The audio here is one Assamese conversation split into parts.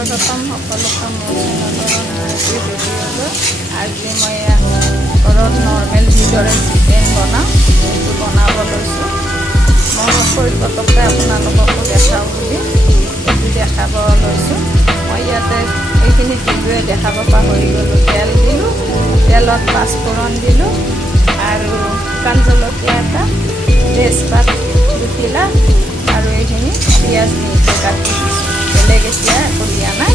স্বাগতম সকলোকে মোৰ চেনেলৰ ভিডিঅ'লৈ। আজি মই ঘৰত নৰ্মেল যিদৰে চিকেন বনাওঁ সেইটো বনাব লৈছোঁ। মই পটককৈ আপোনালোককো দেখাওঁ বুলি এইটো দেখাব লৈছোঁ। মই ইয়াতে এইখিনি ভিডিঅ'ই দেখাব পাহৰি গ'লোঁ। তেল দিলোঁ, তেলত পাঁচফোৰণ দিলোঁ আৰু শুকান জলকীয়া এটা, তেজপাত দুখিলা আৰু এইখিনি পিঁয়াজ মিহিকৈ কাটি দিছোঁ। বেলেগ এতিয়া একো দিয়া নাই।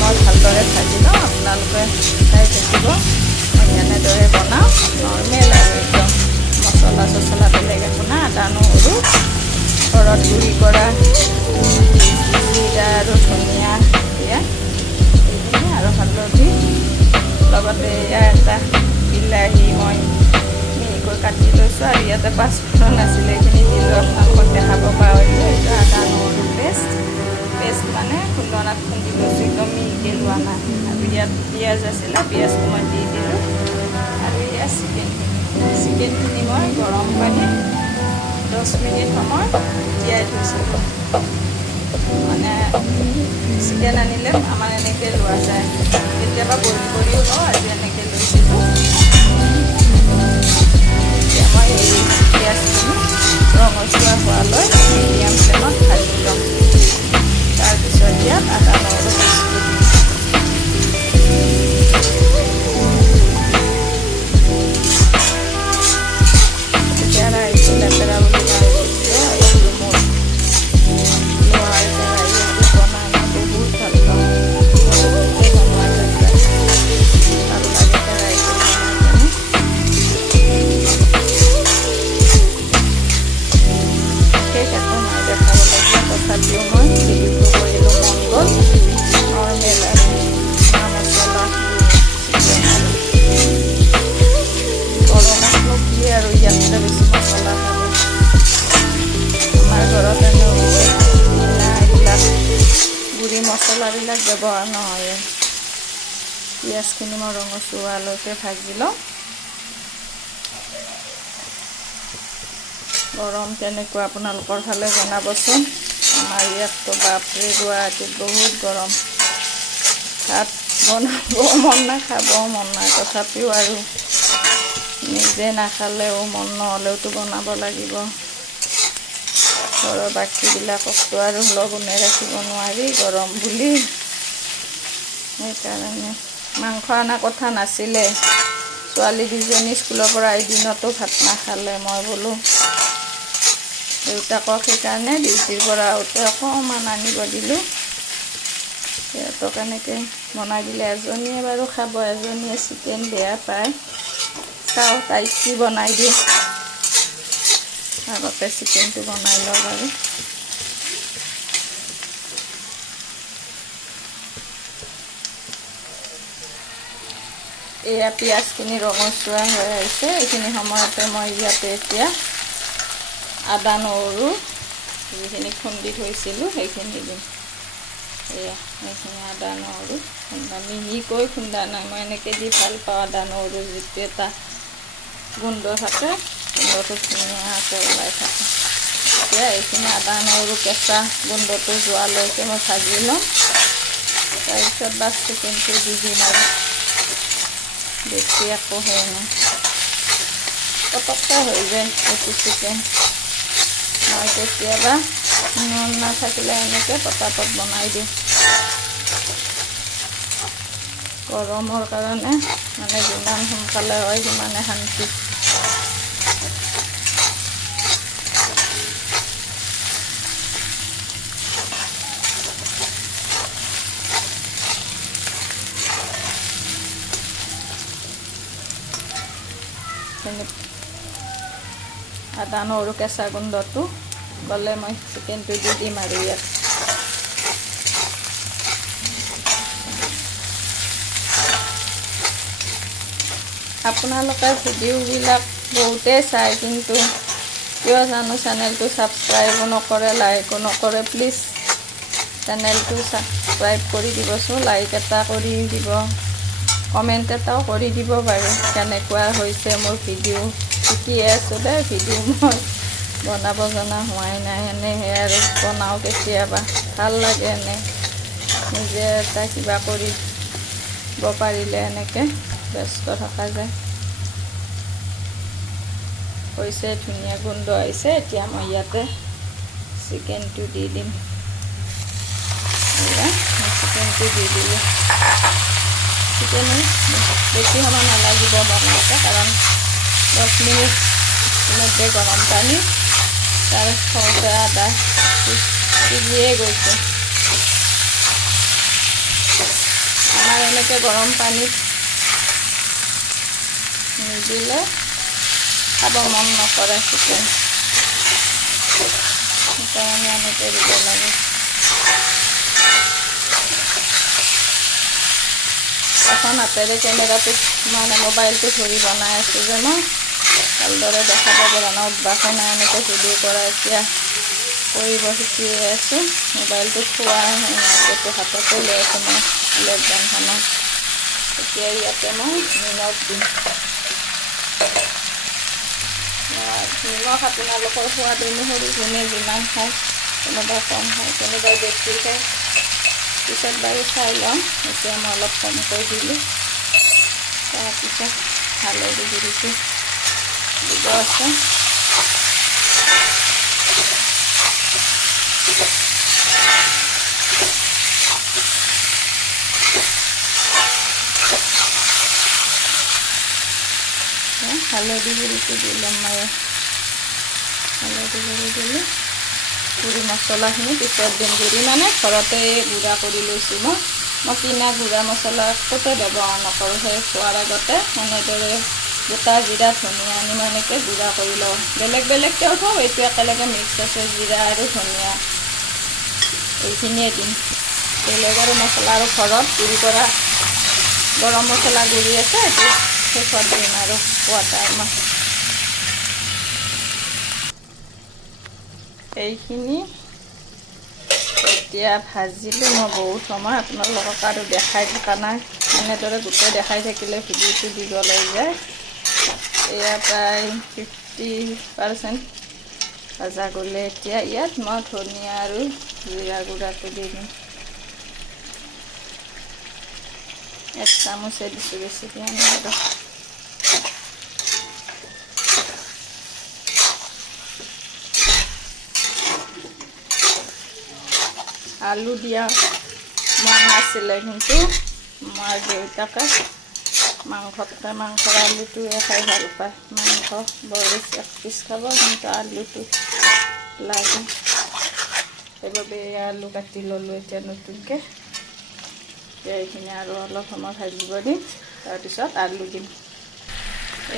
মই ভালদৰে ভাজি লওঁ, আপোনালোকে চাই থাকিব। মই এনেদৰে বনাওঁ নৰ্মেল আৰু একদম মছলা চছলা বেলেগ একো নাই। আদা নহৰু ঘৰত গুড়ি কৰা জিৰা আৰু ধনিয়া দিয়া এইখিনি আৰু হালধি লগতে এটা বিলাহী মই মিহিকৈ কাটি লৈছোঁ আৰু ইয়াতে পাঁচফোৰণ আছিলে এইখিনি দিলোঁ। আপোনালোকক দেখাব পাহৰিলোঁ। এইটো আদা নহৰু পেষ্ট মানে খুন্দনাত খুন্দি লৈছোঁ, একদম মিহিকৈ লোৱা নাই। আৰু ইয়াত পিঁয়াজ আছিলে, পিঁয়াজটো মই দি দিলোঁ আৰু ইয়াত চিকেনখিনি মই গৰম পানীত 10 মিনিট সময় তিয়াই থৈছিলোঁ। মানে চিকেন আনিলে আমাৰ এনেকৈ লোৱা যায়, কেতিয়াবা বইল কৰিও লওঁ। আজি এনেকৈ লৈছিলোঁ। এতিয়া মই এই পিঁয়াজখিনি ৰঙচুৱা হোৱালৈ মিডিয়াম ফ্লেমত ভাজি ল'ম। তাৰপিছত ইয়াত আদা নহৰু পেষ্টটো দিম। কেতিয়াবা এইটো লেতেৰা বুলি ভাবিছিলোঁ। এইটো মোৰ লোহাৰ কেৰাহী, এইটো বনাই মই বহুত ভাল পাওঁ। বনোৱা যায় ভাল লাগে কেৰাহীটো বনাই কেনে। বিশেষ একো নাই দেখাবলগীয়া, তথাপিও মই ভিডিঅ'টো কৰিলোঁ, মন গ'ল। নৰ্মেল আৰু মছলা গৰমতনো কি আৰু ইয়াতকৈ বেছি মছলা খাব। আমাৰ ঘৰত এনেও এইবিলাক গুড়ি মছলাবিলাক ব্যৱহাৰ নহয়। পিঁয়াজখিনি মই ৰঙচুৱালৈকে ভাজি লওঁ। গৰম কেনেকুৱা আপোনালোকৰ ফালে জনাবচোন। আমাৰ ইয়াততো বাপৰে গুৱাহাটীত বহুত গৰম। ভাত বনাবও মন নাই, খাবও মন নাই। তথাপিও আৰু নিজে নাখালেও মন নহ'লেওতো বনাব লাগিব। ঘৰৰ বাকীবিলাককতো আৰু লঘোণে ৰাখিব নোৱাৰি গৰম বুলি। সেইকাৰণে মাংস অনা কথা নাছিলে। ছোৱালী দুজনী স্কুলৰ পৰা এদিনতো ভাত নাখালে। মই বোলো দেউতাকক সেইকাৰণে ডিউটিৰ পৰা আহোঁতে অকণমান আনিব দিলোঁ। সিহঁতক এনেকৈ বনাই দিলে এজনীয়ে বাৰু খাব, এজনীয়ে চিকেন বেয়া পায়। চাওঁ তাইক কি বনাই দিওঁ। আগতে চিকেনটো বনাই লওঁ বাৰু। এয়া পিঁয়াজখিনি ৰঙচুৱা হৈ আহিছে। এইখিনি সময়তে মই ইয়াতে এতিয়া আদা নহৰু যিখিনি খুন্দি থৈছিলোঁ সেইখিনি দিম। এয়া এইখিনি আদা নহৰু খুন্দা, মিহিকৈ খুন্দা নাই। মই এনেকৈ দি ভাল পাওঁ। আদা নহৰু যিটো এটা গোন্ধ থাকে, গোন্ধটো ধুনীয়াকৈ ওলাই থাকে। এতিয়া এইখিনি আদা নহৰু কেঁচা গোন্ধটো যোৱালৈকে মই ভাজি ল'ম। তাৰপিছত বাছ চিকেনটো দি দিম আৰু বেছি একো হৈ নাই, পটককৈ হৈ যায় এইটো চিকেন। মই কেতিয়াবা মন নাথাকিলে এনেকৈ পটাপট বনাই দিওঁ। গৰমৰ কাৰণে মানে যিমান সোনকালে হয় সিমানে শান্তি। আদা নহৰু কেঁচা গোন্ধটো গ'লে মই চিকেনটো দি দিম আৰু ইয়াত। আপোনালোকে ভিডিঅ'বিলাক বহুতেই চায়, কিন্তু কিয় জানো চেনেলটো ছাবস্ক্ৰাইবো নকৰে, লাইকো নকৰে। প্লিজ চেনেলটো ছাবস্ক্ৰাইব কৰি দিবচোন, লাইক এটা কৰি দিব, কমেণ্ট এটাও কৰি দিব বাৰু। কেনেকুৱা হৈছে মোৰ ভিডিঅ', শিকিয়ে আছোঁ দেই ভিডিঅ' মই বনাব জনা হোৱাই নাই এনেহে আৰু বনাওঁ কেতিয়াবা ভাল লাগে এনে নিজে এটা কিবা কৰিব পাৰিলে এনেকৈ ব্যস্ত থকা যায় হৈছে ধুনীয়া গোন্ধ আহিছে এতিয়া মই ইয়াতে চিকেনটো দি দিম চিকেনটো দি দিলোঁ চিকেন বেছি সময় নালাগিব বনাওঁতে কাৰণ 10 মিনিট মধ্যে গৰম পানী তাৰ সৰতে আদা সিজিয়ে গৈছে আমাৰ এনেকৈ গৰম পানীত নিদিলে খাব মন নকৰে চিকেন সেইকাৰণে এনেকৈ দিব লাগে এখন হাতেৰে কেমেৰাটো মানে মোবাইলটো ধৰি বনাই আছোঁ যে মই ভালদৰে দেখাব পৰা নাই অভ্যাসো নাই এনেকৈ ভিডিঅ' কৰা এতিয়া কৰিব শিকিয়ে আছোঁ মোবাইলটো থোৱাই নাই হাততে লৈ আছোঁ মই লকডাউনখনত এতিয়া ইয়াতে মই নিমখ দিম নিমখ আপোনালোকৰ সোৱাদ অনুসৰি যোনে যিমান খায় কোনোবাই কম খায় কোনোবাই বেছি খায় পিছত বাৰু চাই লওঁ এতিয়া মই অলপ কমকৈ দিলোঁ তাৰপিছত হালধি গুড়িটো দিব আছে হালধি গুড়িটো দিলোঁ মই হালধি গুড়ি দিলোঁ গুড়ি মছলাখিনি পিছত দিম গুড়ি মানে ঘৰতে গুড়া কৰি লৈছোঁ মই কিনা গুড়া মছলা ক'তো ব্যৱহাৰ নকৰোঁ সেই খোৱাৰ আগতে এনেদৰে গোটা জিৰা ধনিয়া আনি মই এনেকৈ গুড়া কৰি লওঁ বেলেগ বেলেগকৈ উঠাওঁ এইটো একেলগে মিক্স আছে জিৰা আৰু ধনিয়া এইখিনিয়ে দিম বেলেগ আৰু মছলা আৰু ঘৰত গুড়ি কৰা গৰম মছলা গুড়ি আছে এইটো শেষত দিম আৰু খোৱাটাৰ মাছ এইখিনি এতিয়া ভাজিলোঁ মই বহুত সময় আপোনালোকক আৰু দেখাই থকা নাই এনেদৰে গোটেই দেখাই থাকিলে ভিডিঅ'টো দীঘল হৈ যায় এয়া প্ৰায় 50% ভাজা গ'লে এতিয়া ইয়াত মই ধনিয়া আৰু জিৰা গুড়াটো দি দিম 1 চামুচে দিছোঁ বেছি দিয়া নাই আৰু আলু দিয়া মন নাছিলে কিন্তু মাৰ দেউতাকে মাংসতকৈ মাংসৰ আলুটোৱে খাই ভাল পায় মাংস বৰ বেছি 1 পিচ খাব কিন্তু আলুটো লাগে সেইবাবে আলু কাটি ল'লোঁ এতিয়া নতুনকৈ এইখিনি আৰু অলপ সময় ভাজিব দিম তাৰপিছত আলু দিম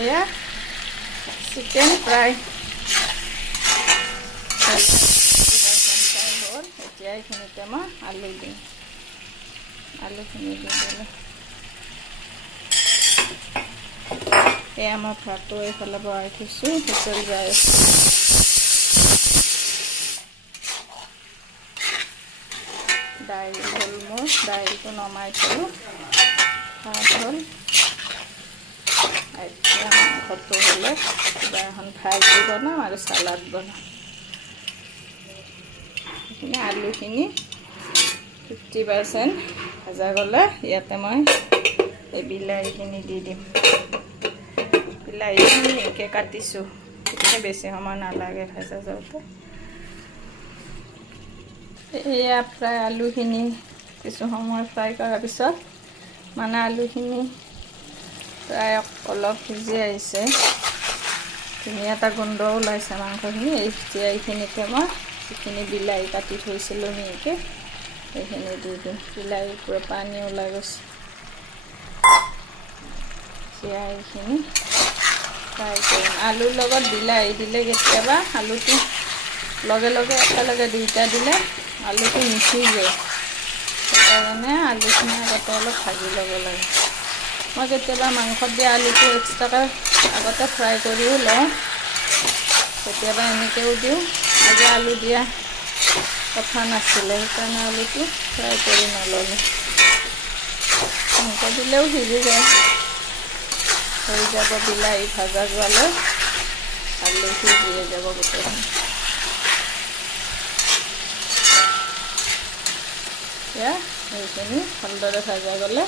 এয়া চিকেন প্ৰায় এতিয়া এইখিনিতে মই আলু দিম আলুখিনি দি দিলোঁ এয়া মই ভাতটো এইফালে বহাই থৈছোঁ হুঁচৰি যাই আছোঁ দাইল হ'ল মোৰ দাইলটো নমাই থলোঁ ভাত হ'ল এতিয়া মাংসটো হ'লে কিবা এখন ভাজি বনাওঁ আৰু চালাড বনাওঁ এইখিনি আলুখিনি 50% ভাজা গ'লে ইয়াতে মই এই বিলাহীখিনি দি দিম বিলাহীখিনি একে কাটিছোঁ সেইখিনি বেছি সময় নালাগে ভাজা যাওঁতে এয়া প্ৰায় আলুখিনি কিছু সময় ফ্ৰাই কৰাৰ পিছত মানে আলুখিনি প্ৰায় অলপ সিজি আহিছে ধুনীয়া এটা গোন্ধ ওলাইছে মাংসখিনি এইখিনিতে মই যিখিনি বিলাহী কাটি থৈছিলোঁ মিহিকৈ এইখিনি দি দিম বিলাহীৰ পৰা পানী ওলাই গৈছে এতিয়া এইখিনি ফ্ৰাই কৰিম আলুৰ লগত বিলাহী দিলে কেতিয়াবা আলুটো লগে লগে একেলগে দুইটা দিলে আলুটো নিসিজে সেইকাৰণে আলুখিনি আগতে অলপ ভাজি ল'ব লাগে মই কেতিয়াবা মাংসত দিয়া আলুটো এক্সট্ৰাকৈ আগতে ফ্ৰাই কৰিও লওঁ কেতিয়াবা এনেকৈও দিওঁ আজি আলু দিয়া কথা নাছিলে সেইকাৰণে আলুটো ফ্ৰাই কৰি নল'লোঁ এনেকৈ দিলেও সিজি যায় হৈ যাব বিলাহী ভাজা যোৱালৈ আলু সিজিয়ে যাব গোটেইখিনি এতিয়া এইখিনি ভালদৰে ভাজা গ'লে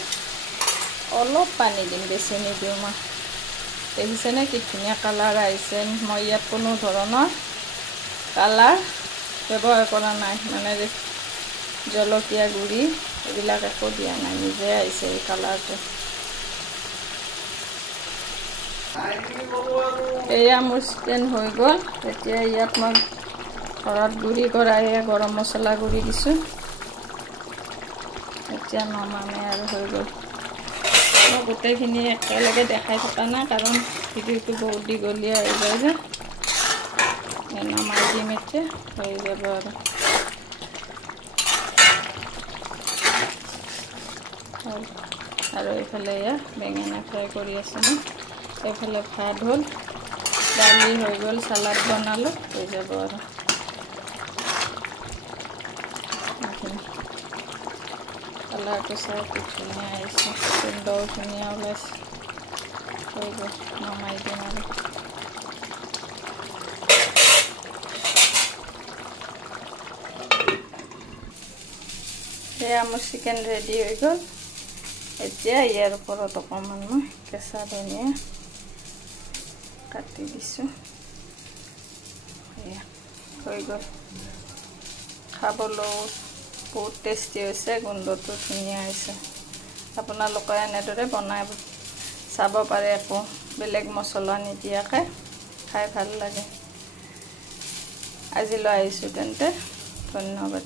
অলপ পানী দিম বেছি নিদিওঁ মই দেখিছেনে কি ধুনীয়া কালাৰ আহিছে মই ইয়াত কোনো ধৰণৰ কালাৰ ব্যৱহাৰ কৰা নাই মানে জলকীয়া গুড়ি এইবিলাক একো দিয়া নাই নিজে আহিছে এই কালাৰটো এয়া মোৰ চিকেন হৈ গ'ল এতিয়া ইয়াত মই ঘৰত গুড়ি কৰা গৰম মছলা গুড়ি দিছোঁ এতিয়া নমামে আৰু হৈ গ'ল মই গোটেইখিনি একেলগে দেখাই থকা নাই কাৰণ ভিডিঅ'টো বহুত দীঘলীয়া হৈ যায় যে নমাই দিম এতিয়া হৈ যাব আৰু এইফালে এয়া বেঙেনা ফ্ৰাই কৰি আছোঁ মই এইফালে ভাত হ'ল দালি হৈ গ'ল চালাড বনালোঁ হৈ যাব আৰু কালাৰটো চাই কি ধুনীয়া আহিছে গোন্ধও ধুনীয়া ওলাইছে হৈ গ'ল নমাই দিম আৰু সেয়া মোৰ চিকেন ৰেডি হৈ গ'ল এতিয়া ইয়াৰ ওপৰত অকণমান মই কেঁচা ধনিয়া কাটি দিছোঁ এয়া হৈ গ'ল খাবলৈও বহুত টেষ্টি হৈছে গোন্ধটো ধুনীয়া হৈছে আপোনালোকে এনেদৰে বনাই চাব পাৰে একো বেলেগ মছলা নিদিয়াকৈ খাই ভাল লাগে আজিলৈ আহিছোঁ তেন্তে ধন্যবাদ